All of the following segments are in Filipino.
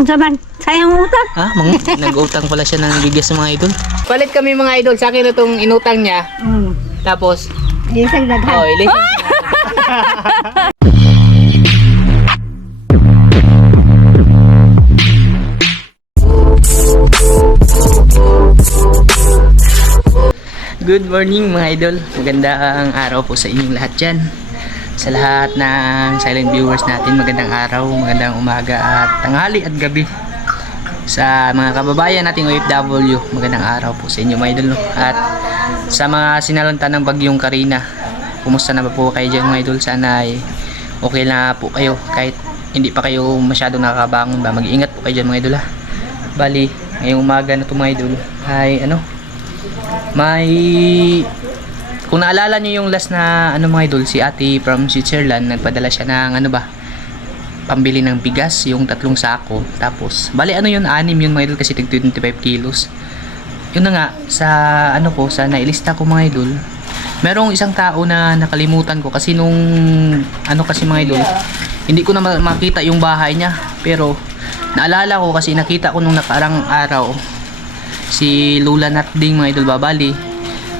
Unsa man? Sayang utang. Ha? Mga, nag-utang pala siya ng bigas mga idol. Palit kami mga idol. Sa akin na itong inutang niya. Mm. Tapos, Isang daghan. oh, ilis. Good morning mga idol. Magandang araw po sa inyong lahat dyan. Sa lahat ng silent viewers natin, magandang araw, magandang umaga at tanghali at gabi. Sa mga kababayan nating OFW, magandang araw po sa inyo mga idol. no? At sa mga sinalanta ng bagyong Karina, kumusta na ba po kayo dyan mga idol? Sana ay okay na po kayo kahit hindi pa kayo masyadong nakakabangon ba. Mag-iingat po kayo dyan mga idol ha. Bali, ngayong umaga na to mga idol ay ano, may kung naalala nyo yung last na ano mga idol si ate from Switzerland nagpadala siya ng ano ba pambili ng bigas yung tatlong sako. Tapos bali ano yun anim yun mga idol kasi tig 25 kilos. Yun na nga sa ano ko sa nailista ko mga idol merong isang tao na nakalimutan ko kasi nung ano kasi mga idol hindi ko na ma- makita yung bahay niya. Pero naalala ko kasi nakita ko nung nakarang araw si Lula Natding mga idol babali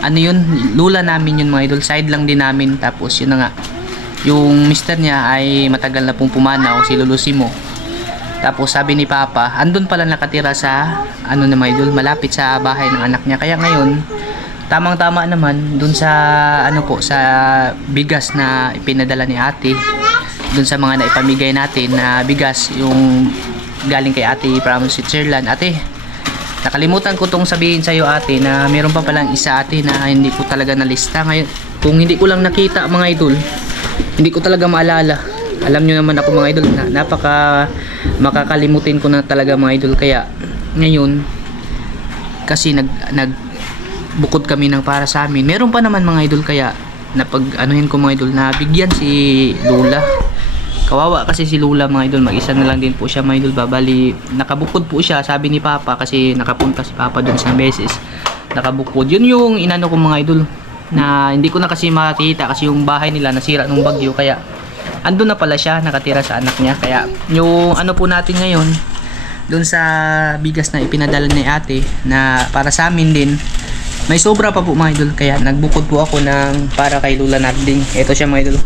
ano yun? Lula namin yun mga idol. Side lang din namin. Tapos yun na nga. Yung mister niya ay matagal na pong pumanaw si Lolo Simo. Tapos sabi ni Papa andun pala nakatira sa ano na mga idol malapit sa bahay ng anak niya. Kaya ngayon tamang tama naman dun sa ano po sa bigas na ipinadala ni ate. Dun sa mga naipamigay natin na bigas yung galing kay ate from Switzerland ate Nakalimutan ko tong sabihin sa'yo ate na meron pa palang isa ate na hindi ko talaga nalista ngayon. Kung hindi ko lang nakita mga idol, hindi ko talaga maalala. Alam nyo naman ako mga idol na napaka makakalimutin ko na talaga mga idol kaya ngayon kasi nag nag bukod kami ng para sa amin. Meron pa naman mga idol kaya napag anuhin ko mga idol na bigyan si Lula Kawawa kasi si Lula mga idol, mag-isa na lang din po siya mga idol. Babali, nakabukod po siya, sabi ni Papa kasi nakapunta si Papa doon sa beses. Nakabukod. Yun yung inano ko mga idol na hindi ko na kasi makita kasi yung bahay nila nasira nung bagyo kaya andun na pala siya nakatira sa anak niya kaya yung ano po natin ngayon doon sa bigas na ipinadala ni ate na para sa amin din may sobra pa po mga idol kaya nagbukod po ako ng para kay Lula Narding ito siya mga idol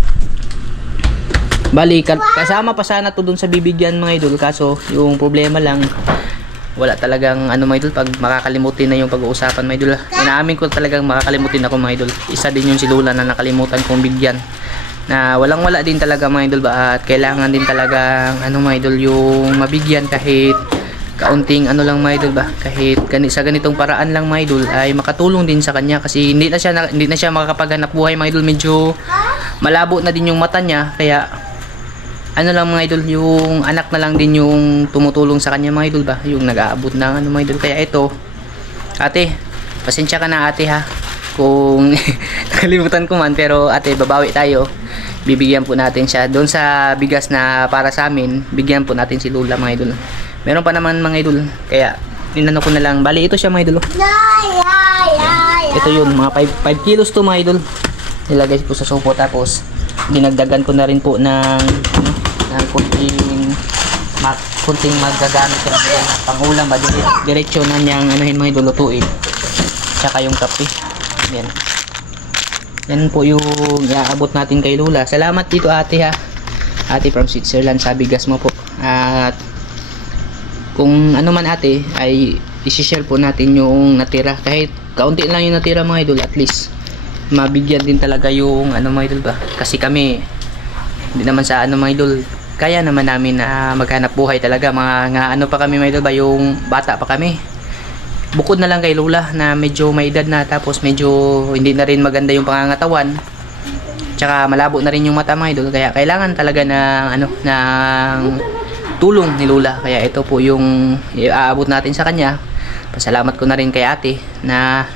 Bali, ka- kasama pa sana to dun sa bibigyan mga idol kaso yung problema lang wala talagang ano mga idol pag makakalimutin na yung pag-uusapan mga idol. Inaamin ko talagang makakalimutin ako mga idol. Isa din yung si Lula na nakalimutan kong bigyan. Na walang wala din talaga mga idol ba at kailangan din talagang ano mga idol yung mabigyan kahit kaunting ano lang mga idol ba kahit gani, sa ganitong paraan lang mga idol ay makatulong din sa kanya kasi hindi na siya na, hindi na siya makakapaghanap buhay mga idol medyo malabo na din yung mata niya kaya ano lang mga idol, yung anak na lang din yung tumutulong sa kanya mga idol ba? Yung nag-aabot ng ano mga idol. Kaya ito, ate, pasensya ka na ate ha. Kung nakalimutan ko man, pero ate, babawi tayo. Bibigyan po natin siya. Doon sa bigas na para sa amin, bigyan po natin si Lula mga idol. Meron pa naman mga idol. Kaya, ninano ko na lang. Bali, ito siya mga idol. oh. Ito yun, mga 5, 5 kilos to mga idol. Nilagay po sa sopo tapos dinagdagan ko na rin po ng ano, ng kunting ma, kunting magagamit na pangulam ba dire, diretso na niyang anuhin mga idol lutuin. Tsaka yung kape. Yan. Yan po yung iaabot natin kay Lula. Salamat dito ate ha. Ate from Switzerland sa bigas mo po. At kung ano man ate ay isi-share po natin yung natira kahit kaunti lang yung natira mga idol at least mabigyan din talaga yung ano mga idol ba? Kasi kami hindi naman sa ano mga idol kaya naman namin na maghanap buhay talaga. Mga nga ano pa kami mga idol ba? Yung bata pa kami. Bukod na lang kay Lola na medyo may edad na tapos medyo hindi na rin maganda yung pangangatawan. Tsaka malabo na rin yung mata mga idol. Kaya kailangan talaga ng ano ng tulong ni Lola. Kaya ito po yung iaabot natin sa kanya. Pasalamat ko na rin kay ate na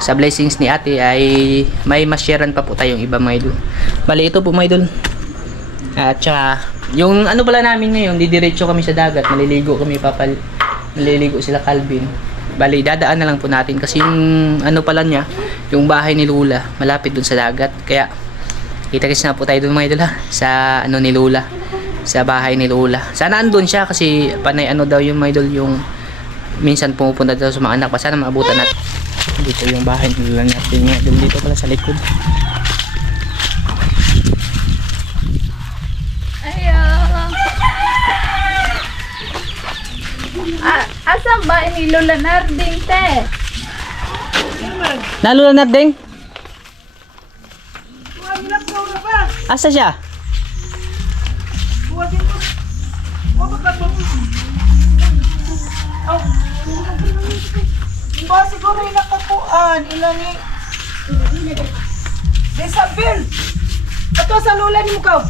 sa blessings ni ate ay may masyaran pa po tayong iba mga idol bali ito po mga idol at saka yung ano pala namin ngayon didiretso kami sa dagat maliligo kami papal maliligo sila Calvin bali dadaan na lang po natin kasi yung ano pala niya yung bahay ni Lula malapit dun sa dagat kaya kita-kits na po tayo dun mga idol ha sa ano ni Lula sa bahay ni Lola. Sana andun siya kasi panay ano daw yung mga idol yung minsan pumupunta daw sa mga anak pa. Sana maabutan natin. Dito yung bahay ni Lola natin idol. Dito pala sa likod. Ayaw. Ah, asan ba ni Lola Narding, te? Na Lola natin? Asa siya? Ba siguro yung nakakuan, ilan ni... Desabil! Ato sa lula ni mo ka.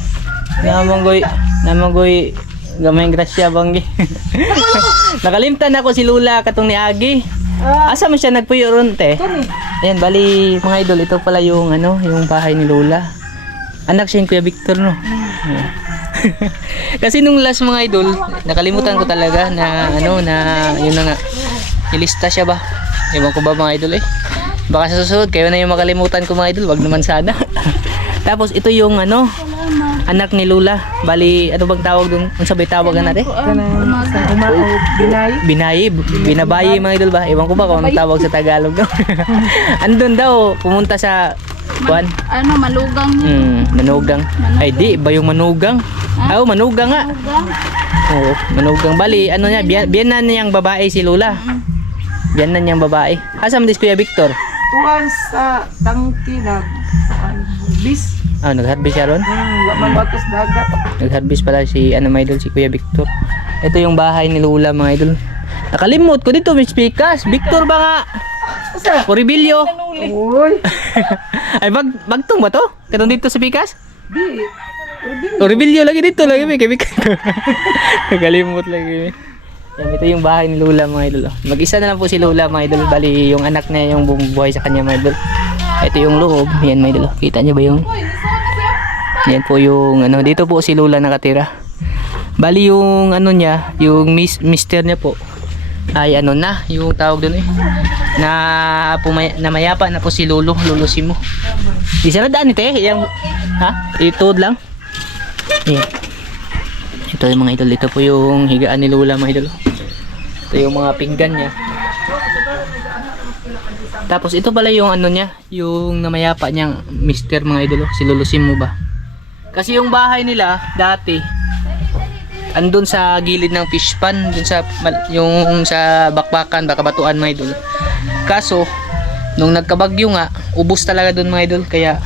Namanggoy, namanggoy gamay grasya banggi. Nakalimtan ako si Lula katong ni Agi. Ah, Asa man siya nagpuyo ron te? kani. Ayan, bali mga idol, ito pala yung ano, yung bahay ni Lola. Anak siya yung Kuya Victor, no? Kasi nung last mga idol, nakalimutan ko talaga na ano, na yun na nga, ilista siya ba? Ewan ko ba mga idol eh. Baka sa susunod, kayo na yung makalimutan ko mga idol, wag naman sana. Tapos ito yung ano, anak ni Lola. Bali, ano bang tawag dun? Ang sabay tawagan natin? Binay. Binayi, binabayi mga idol ba? Ewan ko ba kung anong tawag sa Tagalog. Andun daw, pumunta sa Kuan. Ano, malugang Hmm, manugang. Ay di, iba yung manugang. Ah, oh, manugang nga. malugang. Oo, manugang. Bali, ano niya, biyan, biyanan niyang babae si Lola. Biyanan niyang babae. Asa man dis Kuya Victor? Tuwan sa tangki na... Bis. Ah, nag-harvest siya ron? Hmm, batos dagat. Nag-harvest pala si, ano mga idol, si Kuya Victor. Ito yung bahay ni Lola mga idol. Nakalimot ko dito, Miss Pikas. Victor ba nga? Asa? Poribilyo. Uy. Ay, bag, bagtong ba to? Katong dito sa Pikas? Di. O, rebilyo lagi dito lagi may kami. Nakalimot lagi. Yan, ito yung bahay ni Lola mga idol. oh. Mag-isa na lang po si Lola mga idol. Bali, yung anak niya yung bumubuhay sa kanya mga idol. Ito yung loob. Yan mga idol. Kita niyo ba yung... Yan po yung ano. Dito po si Lola nakatira. Bali yung ano niya, yung mis mister niya po ay ano na, yung tawag doon eh. Na pumay na mayapa na po si Lolo, Lolo Simo. Di sana daan ito eh. Yung, ha? Ituod lang. Ayan. Ito yung mga idol. Ito po yung higaan ni Lola mga idol. Ito yung mga pinggan niya. Tapos ito pala yung ano niya, yung namayapa niyang mister mga idol, si Lolo Simo ba? Kasi yung bahay nila dati andun sa gilid ng fish pan, dun sa yung sa bakbakan, baka batuan mga idol. Kaso nung nagkabagyo nga, ubos talaga dun mga idol kaya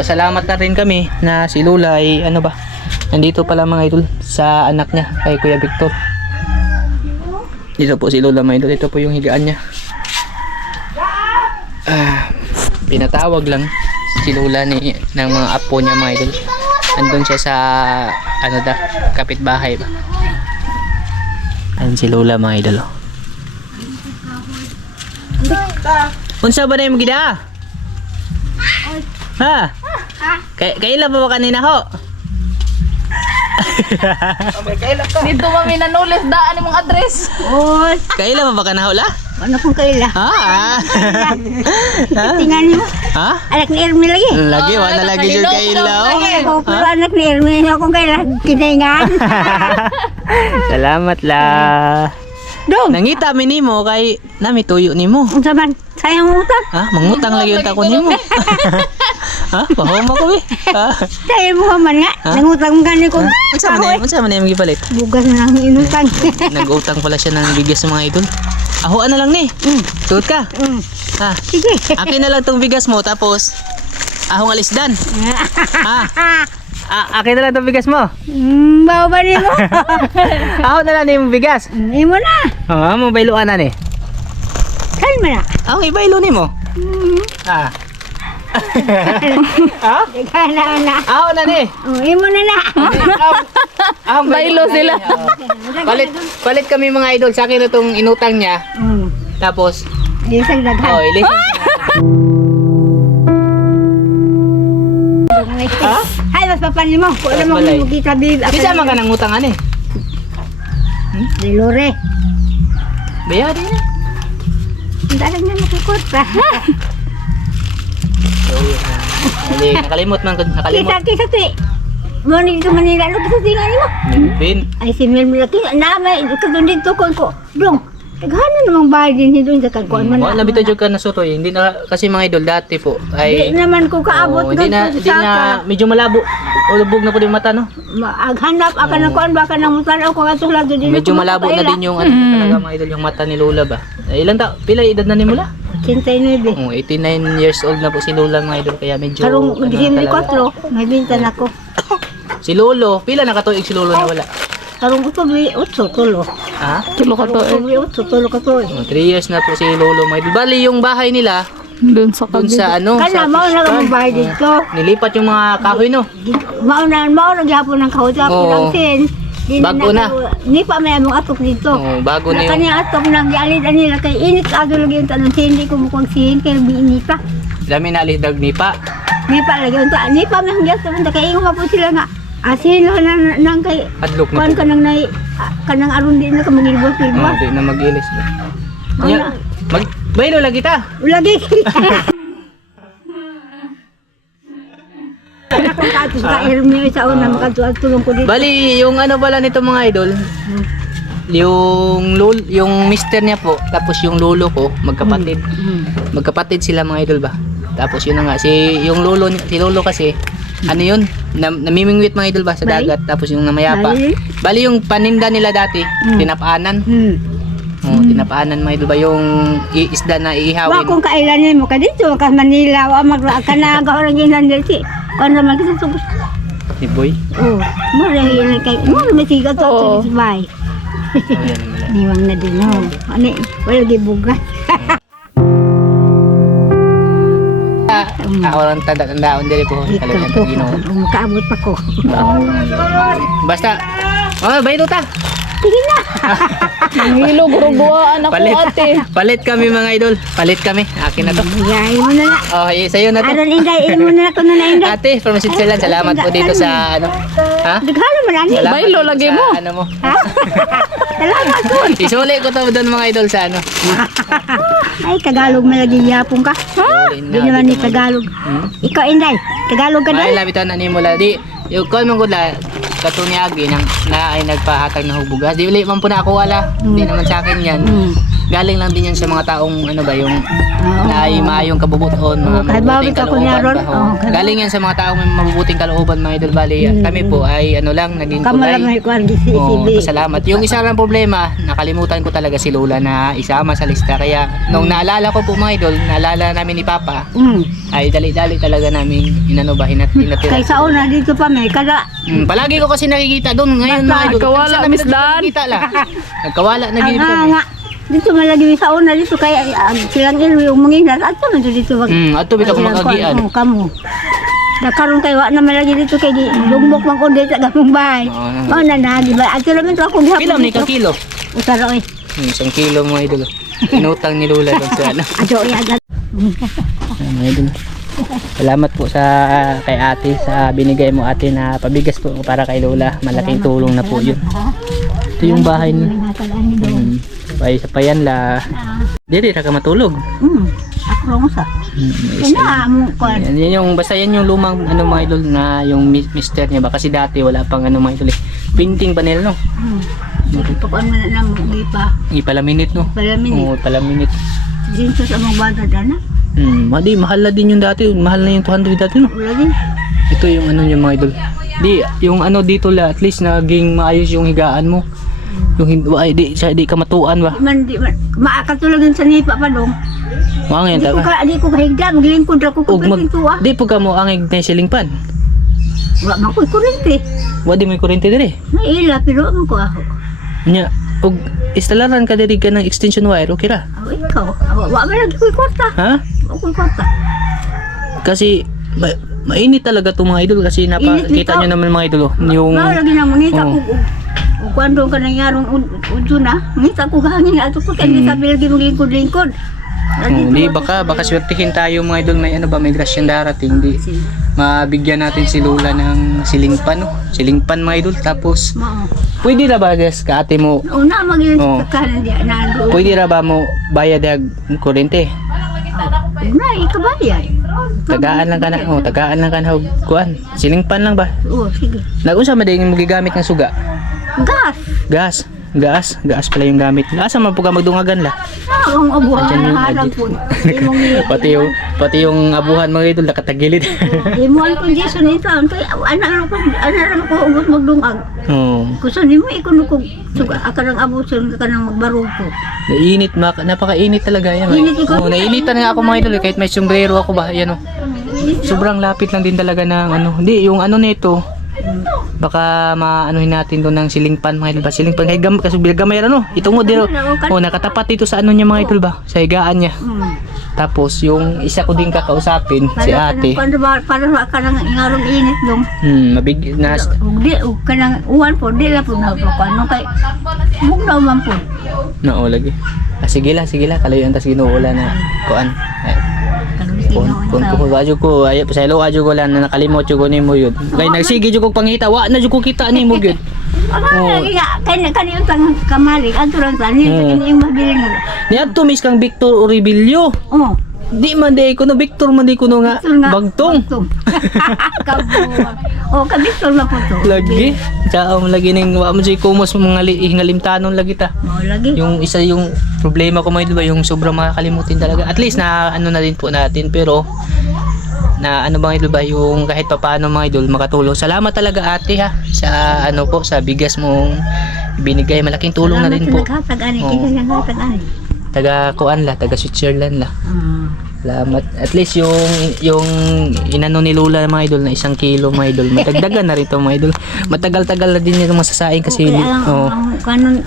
pasalamat na rin kami na si Lola ay ano ba nandito pala mga idol sa anak niya kay Kuya Victor. Dito po si Lola mga idol. Ito po yung higaan niya. Ah, pinatawag lang si Lola ni, ng mga apo niya mga idol. Andun siya sa ano da kapitbahay ba? Ayun si Lola mga idol. Unsa ba na yung gida? Ha? Kay kailan pa ba kanina ho Abay, kailan ka? Dito kami nanulis daan mong address. Oy, kailan pa ba kana la ano kung kaila? ha ha Tingnan niyo. ha Anak ni Ermi lagi. lagi wala lagi jud kailaw Ako pero anak ni Ermi ako kaila. Kiningan. Salamat la. Dong. Nangita mi nimo kay nami tuyo nimo. Unsa man? Sayang utang. Ha, mangutang lagi unta ko nimo. ha, pahom ako eh. Ha. Sayang mo man nga. Ha? Nangutang mo gani ko. Unsa man na, unsa man na gipalit? Bugas na ang inutang. Nag-utang pala siya ng bigas sa mga idol. Ahoan na lang ni. Mm. Tuot ka. Mm. Ha. Sige. Akin na lang tong bigas mo tapos ahong alisdan. Ha. A akin na lang tong bigas mo. Mm, bawa ba ni mo? Ahon na lang ni yung bigas. Hindi mo na. Ah, mo bailuan na ni. Mo na? Ako ibailo nimo. Mm. Ha. Ha? Kala na. Na ni. Oh, imo na na. Ah, Bailo sila. Palit, palit kami mga idol. Sa akin na itong inutang niya. Mm. Tapos, Isang daghan. oh, ilis. Ha? Hay, mas papanin mo. Kung alam mo kung kita bil. Kisa man ka ng utang ani. Dilore. Bayari na. Hindi alam na nakikot pa. Hindi, nakalimot man ko. Nakalimot. Kisa, kisa, ti. mo ni dito Manila ano kasi tingnan mo. Milvin. Ay si Mel Mel kaya na may katong dito ko ko. Dong. Tagahanan namang bahay din dito sa kagkuan man. Wala na bitaw jud ka na suroy. Hindi na kasi mga idol dati po ay naman ko kaabot Oo, hindi na hindi sa na medyo malabo. Ulubog na po yung mata no. Maghanap ako ng kuan baka nang mutanaw ko katulad din. Medyo malabo na din yung ano talaga mga idol yung mata ni Lola ba. Ilan ta pila edad na ni Mula? 89. Oh, 89 years old na po si Lola mga idol kaya medyo Karong ano talaga. 4, may bintan ako. Si Lolo, pila nakatuig si Lolo na wala? Karong Oktubre 8, tulo. Ha? Tulo ka to eh. Oktubre 8, tulo ka to. Oh, 3 years na po si Lolo mga idol. Bali yung bahay nila Doon sa kabila. sa ano Kana sa mao na pond. bahay dito. Nilipat yung mga kahoy no. Mao na mao na gyapon ng kahoy Oo. lang sin. Di Bago na. Ni pa may among atok dito. Oh, bago Na kanya atok nang gialid ani kay init ado lagi yung tanong sin di ko mukhang sin kay biini pa. dami na alidag ni pa. Ni pa lagi unta ni pa man gyud sa kay ingon pa po sila nga asin lo na nang kay Adlok na kuan po. ka nang nay ah, kanang aron din na ka mangilbos Oh, ilbos. di na mag-ilis ba. Wala. Ya, mag Baylo lagi ta. Lagi. Katos ka una ko dito. Bali, yung ano pala nito mga idol, yung lol, yung mister niya po, tapos yung lolo ko, magkapatid. Magkapatid sila mga idol ba? Tapos yun na nga, si yung lolo, ni- si lolo kasi, ano yun, nam, namimingwit mga idol ba sa Bali? dagat, tapos yung namayapa. Bali? Bali yung paninda nila dati, Mm. tinapaanan. Hmm. Oh, tinapaanan mga idol ba, yung i- isda na Wa iihawin. kung kailan mo ka dito ka Manila wa magla ka na ga orang ginan dito. Kan naman kita tugos. Ni Boy. Oh, mo ra yan kay mo ra masiga to Oo. to bay. Oh, yan, wala. Niwang na din no. Ani wala gibugas. Ah, Ako lang tanda-tandaon din ko. Ikaw Talagang to. Ginoo. Makaabot pa ko. Basta, oh, baylo ta. Sige na. Hilo, gurubuhaan ako Palit. ate. Palit kami mga idol. Palit kami. Akin na to. Yay mo na na. Oh, eh, sa'yo na to. Aron inday, ilmo na ko na na inday. Ate, from Switzerland, salamat po dito sa ano. Ha? Man ani. Salamat Baylo, sa mo. Ano mo? Ha? Salamat po. Isuli ko to doon mga idol sa ano. Ay, Tagalog malagi yapon ka. Isuli Di naman ni Tagalog. Hmm? Ikaw, Inday. Tagalog ka Ay, din. labi to na ni mula. Di, yung call mong gula, katong ni Agi, nang, na ay nagpahatag ng hubugas. Di uli man po na ako wala. Di naman sa akin yan. Hmm. Galing lang din yan sa mga taong ano ba yung Oo. na ay maayong kabubuton, mga kahit mabubuting kalooban ba. Oo, kahit- Galing yan sa mga taong may mabubuting kalooban mga idol bali. Kami po ay ano lang naging kulay. CB. pasalamat. Yung isa lang problema, nakalimutan ko talaga si Lola na isama sa lista. Kaya nung naalala ko po mga idol, naalala namin ni Papa, Mm. ay dali-dali talaga namin inano ba, hinat, hinatira. Kay sa una dito pa may kada Hmm, palagi ko kasi nakikita doon ngayon mga idol. Nagkawala, Saan namin Miss Dan. nakikita lang. Nagkawala na ang Dito malagi sa una dito kay uh, silang ilwi yung manginas at man dito wag. Hmm, ato bitaw ko kuwan, oo, kamo. Nakaroon kay wa na malagi dito kay di lumbok man dito sa gamong bahay. Na. Oh na na di ba? At naman to ako gihapon. Man ni ka kilo? Usara oy. Hmm, isang kilo mga idol. Inutang ni Lola doon sa ano. Ajo ya agad. Mga idol. Salamat po sa kay ate sa binigay mo ate na pabigas po para kay Lola. Malaking tulong na po yun. Ito yung bahay niya. Hmm. Ay, sa payan la. Dili ra ka matulog. Mm. Ako lang sa. Mo kuwan. Yan, yan yung basta yan yung lumang ano mga idol na yung mi- mister niya ba kasi dati wala pang ano mga idol eh. Painting pa nila no. Mm. Sige pa man na mo di pa. Ipalaminit no. Palamin. Oo, palaminit. Dito sa mga bata dana. Hmm, madi mahal na din yung dati, mahal na yung 200 dati no. Wala din. Ito yung ano yung mga idol. Di, yung ano dito la, at least naging maayos yung higaan mo. Yung hindi, ay, di, sa, di ka matuan ba? Di man di man maakatulagan sa nipa pa dong. Mga ngayon, Di ko ta- ka di ko kahigda maglingkod ra ko mag, tuwa. di po ka mo angig na silingpan. Wa man ko kurente. Wa di mo kurente dire. May ila pero man ko ako. Nya, ug istalaran ka diri ka ng extension wire, okay ra? Ako ikaw. Wa man lagi ko kwarta. Ha? Wa ko kwarta. Kasi ma- mainit talaga to mga idol kasi napakita nito. nyo naman mga idol oh, yung Mao lagi na mangita Oo. ko. Ug kwando ka nangyarong udyo na, ngita ko gahangin ato ko kay Mm. sabi lagi maglingkod-lingkod. Lagi Oh, di ko- baka baka swertihin tayo mga idol may ano ba may grasyang darating di mabigyan natin si Lola ng silingpan no silingpan mga idol tapos Mao. pwede ra ba guys ka ate mo Una maging sa kanan di na pwede ra ba mo bayad ag kurente Na, ikabayay. Tagaan lang ka na. Oh, tagaan lang ka na. og Kuan. Silingpan lang ba? Oo, sige. Nagunsa man din mo gigamit ng suga? Gas. Gas. Gas. Gas pala yung gamit. Asa man po ka magdungagan la? Ah, ang abuhan na harap po. Pati yung pati yung abuhan mga idol nakatagilid. Imuhan ko Jason ito. Kaya ana ano ko, ana ano ko ugot magdungag. oh. Gusto ni mo ikuno ko suga akarang abuson ka nang magbarog ko. Nainit, mak napakainit talaga yan. Init ikaw. Oh, nainitan nga ako mga idol kahit may sombrero ako ba, yan oh. Sobrang lapit lang din talaga ng ano. Hindi, yung ano nito, baka maanuhin natin doon ng silingpan mga idol ba? Silingpan kay gam kasi gamay ano. Itungod din. Oh, nakatapat dito sa ano niya mga idol ba? Sa higaan niya. Tapos yung isa ko din kakausapin, si ate. Para para para ka nang ingarong init dong. Hmm, mabig na Ug di ug kanang uwan po di la po na po ano kay mug na man po. No, lagi. Ah, sige la, sige la. Kalayo ang tas ginuula na kuan. Sinaw kung ko adyo ko ay sa hello adyo ko lang na nakalimot ko nimo yun. Kay nagsige jud ko pangita wa na jud ko kita nimo gyud. Ano Oo. lagi ka kay kani utang kamali adto lang sa ni Oo. kini mabili nga. Niadto mis kang Victor Uribilio. Oh. Di man di ko no Victor man di ko no nga nga. bagtong. Bagtong. Oh, ka Victor na po to. Lagi. Sa lagi ning wa mo jay kumos mga li- hingalimtanon lagi ta. Oh, lagi. Yung isa yung problema ko idol ba yung sobrang makakalimutin talaga. At least na ano na din po natin pero na ano bang idol ba yung kahit papaano mga idol makatulong. Salamat talaga ate ha sa ano po sa bigas mong binigay. Malaking tulong na Salamat din sa po. Naghatag ani, Oo. kini naghatag ani. Taga kuan la, taga Switzerland la. Ah. Salamat. At least yung yung inano ni Lula mga idol na isang kilo mga idol. Matagdagan na rito mga idol. Matagal-tagal na din yung masasaing kasi Okay, ang, oh, ang kanon,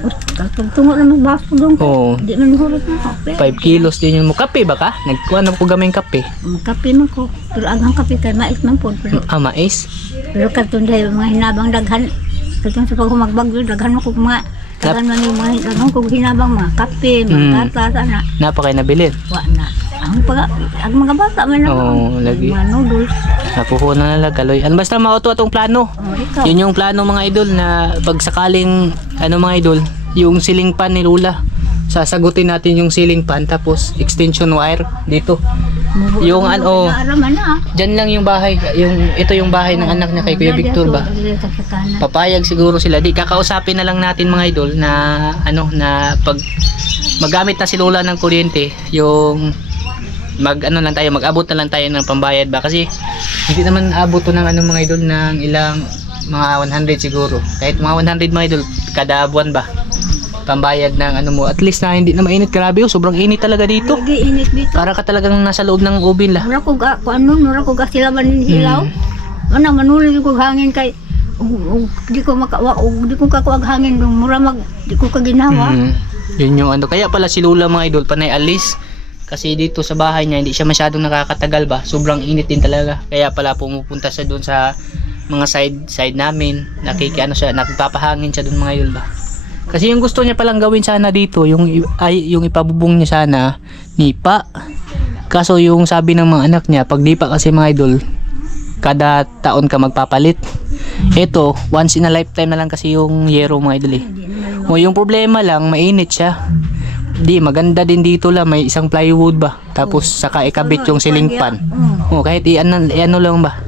tugtungo na magbaso dong. oh, Di man hurot na kape. 5 kilos din yung mo. Kape ba ka? Nagkuhan ako gamay kape. Ang kape man ko. Pero agang kape kay mais man po. Pero, Ah, mais. pero katong dahil mga hinabang daghan. Katong sa pag magbagyo, daghan mo ko mga daghan man yung mga daghan ko hinabang mga kape, mga Mm. gatas, ana. Napakay nabilin. Wa na. Ang pag ang mga bata man na. Oo, lagi. Mga noodles. Napupunan na lang kaloy. Ano basta mauto atong plano. Oh. Yun yung plano mga idol na pag sakaling ano mga idol, yung ceiling fan ni Lula. Sasagutin natin yung ceiling fan tapos extension wire dito. Yung ano- Naaraman na. Diyan lang yung bahay, yung ito yung bahay ng anak niya kay Kuya Victor ba? Papayag siguro sila. Di kakausapin na lang natin mga idol na ano na pag magamit na si Lola ng kuryente, yung mag ano lang tayo, mag-abot na lang tayo ng pambayad ba kasi hindi naman abot to ng ano mga idol ng ilang mga 100 siguro. Kahit mga 100 mga idol kada buwan ba? Pambayad ng ano mo. At least na hindi na mainit. Grabe oh, sobrang init talaga dito. Lagi init dito. Para ka talagang nasa loob ng oven la. Mura ko ga, kung ano, mura ko ga sila man Hmm. hilaw. Ano, manulig ko hangin kay ug, di ko makawa, ug, di ko kakuag hangin dong mura mag, di ko kaginawa. Mm. Yun yung ano. Kaya pala si Lula mga idol, panay alis. Kasi dito sa bahay niya, hindi siya masyadong nakakatagal ba. Sobrang init din talaga. Kaya pala pumupunta siya doon sa mga side side namin. Nakiki ano siya, nagpapahangin siya doon mga idol ba. Kasi yung gusto niya palang gawin sana dito, yung ay yung ipabubong niya sana nipa. Kaso yung sabi ng mga anak niya, pag nipa kasi mga idol, kada taon ka magpapalit. Ito, once in a lifetime na lang kasi yung yero mga idol eh. O yung problema lang, mainit siya. Di, maganda din dito lang, may isang plywood ba? Tapos saka ikabit yung ceiling fan. Mm. O kahit i-ano, i-ano lang ba?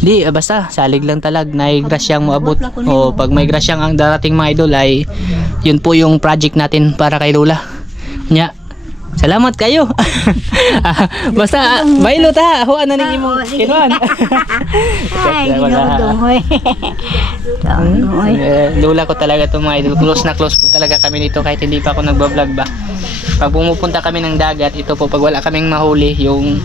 Di, ah, basta salig lang talag na grasyang moabot. O pag may grasyang ang darating mga idol ay yun po yung project natin para kay Lola. Nya, salamat kayo. Ah, basta, baylo ta. Ano ning imong Oo, sige. kinuan. Ay, ginodong, hoy. Eh, ko talaga to mga idol. Close na close po talaga kami dito kahit hindi pa ako nagbablog ba. Pag pumupunta kami ng dagat, ito po pag wala kaming mahuli, yung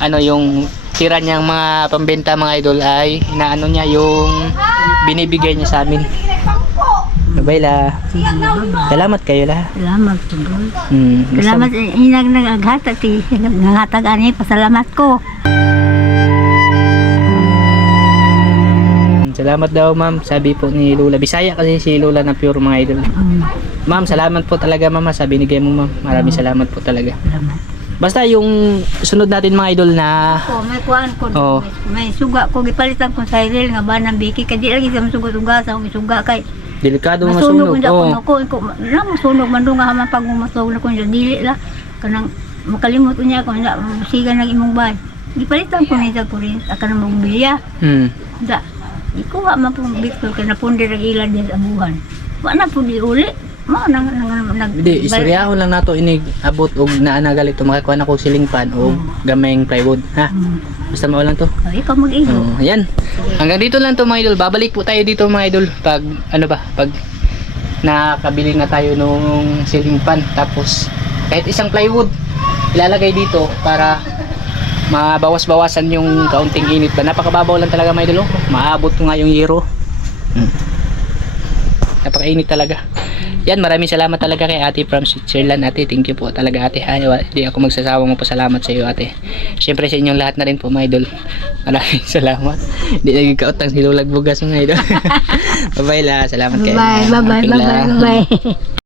ano yung tira niyang mga pambenta mga idol ay inaano niya yung binibigay niya sa amin. Bye la. Salamat kayo la. Salamat, Tugol. Hmm, Salamat, eh, hinag naghatag, ti, naghatag ani, pasalamat ko. Salamat daw ma'am, sabi po ni Lola. Bisaya kasi si Lola na pure mga idol. Mm, Ma'am, salamat po talaga mama sa binigay mo ma'am. Maraming salamat po talaga. salamat. Basta yung sunod natin mga idol na Ko, may kuhan ko, Oo. may, may suga ko, gipalitan ko sa hiril nga ba ng biki, kaya di lagi sa suga-suga sa suga kay delikado masunog masunog. ko Oh. na ko, ko, na masunog man doon nga haman pag masunog na ko dili la, kanang makalimot niya ako na siga ng imong bahay. Di palitan ko nito po rin. Aka na mong bilya. Hmm. Da, ikuha man pong Victor kay napundi ra ilan din sa abuhan. Wa na po di uli. Mo nang nang nag Hindi, istoryahon lang nato inig abot og naa na galito makakuha na ko siling pan o gamayng plywood ha. Hmm. Basta mao lang to. Oh, ikaw mag-igo. Oh, ayan. Hanggang dito lang to mga idol. Babalik po tayo dito mga idol pag ano ba, pag nakabili na tayo nung ceiling fan tapos kahit isang plywood ilalagay dito para mabawas-bawasan yung kaunting init ba. Napakababaw lang talaga mga idol. oh. Maabot ko nga yung yero. Hmm. Napakainit talaga. Yan, maraming salamat talaga kay ate from Switzerland. Ate, thank you po talaga ate. Hindi ako magsasawang magpasalamat sa iyo ate. Siyempre sa inyong lahat na rin po mga idol. Maraming salamat. Hindi naging kautang si Lulag Bugas mga idol. bye bye la. Salamat kayo. Bye bye bye